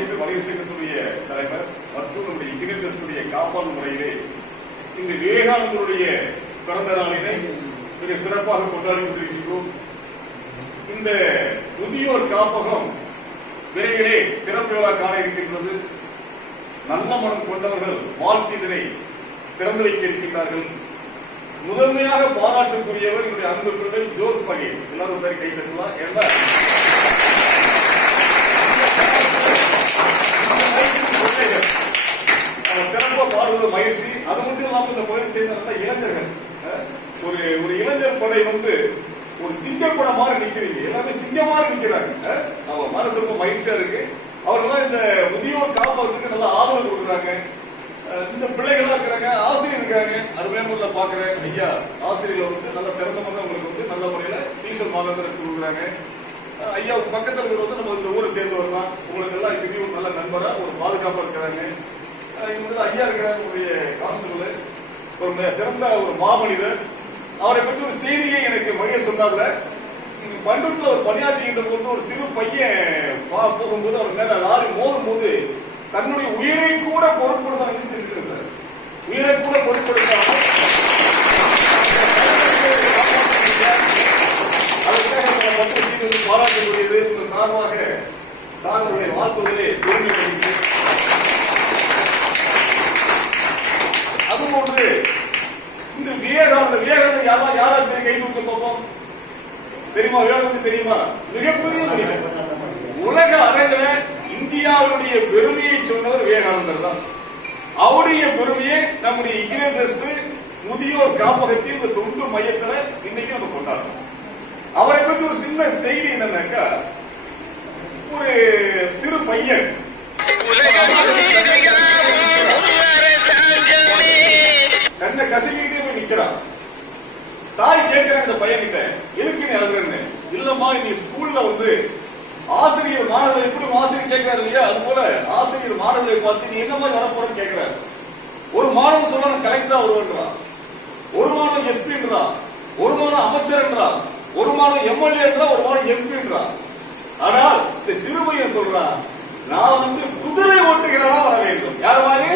அனைத்து வணிக சங்கத்துடைய தலைவர் மற்றும் நம்முடைய இன்ஜினியர்ஸுடைய காப்பாளர் முறையிலே இந்த விவேகானந்தருடைய பிறந்த நாளினை மிக சிறப்பாக கொண்டாடி கொண்டிருக்கிறோம். இந்த முதியோர் காப்பகம் விரைவிலே திறப்பு விழா காண இருக்கின்றது. நல்ல மனம் கொண்டவர்கள் வாழ்த்து இதனை திறந்து வைக்க இருக்கின்றார்கள். முதன்மையாக பாராட்டுக்குரியவர் என்னுடைய அன்பு பிள்ளை ஜோஸ் மகேஷ். எல்லாரும் பேர் கை தட்டலாம். ஏன்னா சிறப்பாக பாடுவது மகிழ்ச்சி. அது மட்டும் இல்லாமல் இந்த பகுதி சேர்ந்த இளைஞர்கள் ஒரு இளைஞர் படை ஒரு சிங்கப்படம் மாதிரி நிக்கிறீங்க. எல்லாமே சிங்கமாக நிக்கிறாங்க. அவன் மனசு ரொம்ப மகிழ்ச்சியா இருக்கு. அவர்கள் இந்த முதியோர் காப்பகத்துக்கு நல்ல ஆதரவு கொடுக்குறாங்க. இந்த பிள்ளைகள் இருக்கிறாங்க, ஆசிரியர் இருக்காங்க. அருமையான முறையில் பாக்குறேன். ஐயா ஆசிரியர்கள் நல்ல சிறந்த முறை உங்களுக்கு நல்ல முறையில டீச்சர் மாதத்தில் கொடுக்குறாங்க. ஐயா பக்கத்தில் இருக்கிற நம்ம இந்த ஊரை சேர்ந்தவர் தான். உங்களுக்கு எல்லாம் இப்பயும் நல்ல நண்பரா ஒரு பாதுகாப்பா இருக்கிறாங்க. ஐயா இருக்கிறாங்க உங்களுடைய கான்ஸ்டபிள், ஒரு சிறந்த ஒரு மாமனிதர். அவரை பற்றி ஒரு செய்தியை எனக்கு மகேஷ் சொன்னார்ல. பண்டூர்ல ஒரு பணியாற்றிக்கின்ற போது ஒரு சிறு பையன் போகும்போது அவர் மேல லாரி மோதும் போது தன்னுடைய உயிரை கூட பொருட்படுத்தாம செஞ்சிருக்க சார். உயிரை கூட பொருட்படுத்தாம பாராட்டக்கூடியது. உங்க சார்பாக சார்களுடைய வாழ்த்துவதிலே பெருமை கிடைக்கும். அதுபோன்று இந்த விவேகானந்தர் யாராவது கை தூக்க பார்ப்போம். தெரியுமா? விவேகானந்தர் தெரியுமா? மிகப்பெரிய மனிதர். உலக அரங்கில் இந்தியாவுடைய பெருமையை சொன்னவர் விவேகானந்தர் தான். அவருடைய பெருமையை நம்முடைய இன்ஜினியர் ட்ரஸ்ட் முதியோர் காப்பகத்தில் இந்த தொண்டு மையத்தில் இன்னைக்கு நம்ம கொண்டாடுறோம். அவரை பற்றி ஒரு சின்ன செய்தி என்னன்னாக்கா, ஒரு சிறு பையன் கண்ணை கசிக்கிட்டே போய் நிக்கிறான். தாய் கேட்கிறேன் இந்த பையன் கிட்ட, எதுக்கு நீ அழுகிறேன்னு. இல்லம்மா நீ ஸ்கூல்ல ஆசிரியர் மாணவர்கள் எப்படி ஆசிரியர் கேட்கிறாரு இல்லையா, அது போல ஆசிரியர் மாணவர்களை பார்த்து நீ என்ன மாதிரி வரப்போறன்னு கேட்கிறார். ஒரு மாணவன் சொல்ல கலெக்டரா வருவான்றான், ஒரு மாணவன் எஸ்பின்றா, ஒரு மாணவன் அமைச்சர்ன்றா, ஒரு மாணவன் எம்எல்ஏ என்றா, ஒரு மாணவன் எம்பின்றா. ஆனால் இந்த சிறுமையை சொல்றான், நான் குதிரை ஓட்டுகிறவனா வர வேண்டும். யார் மாதிரி?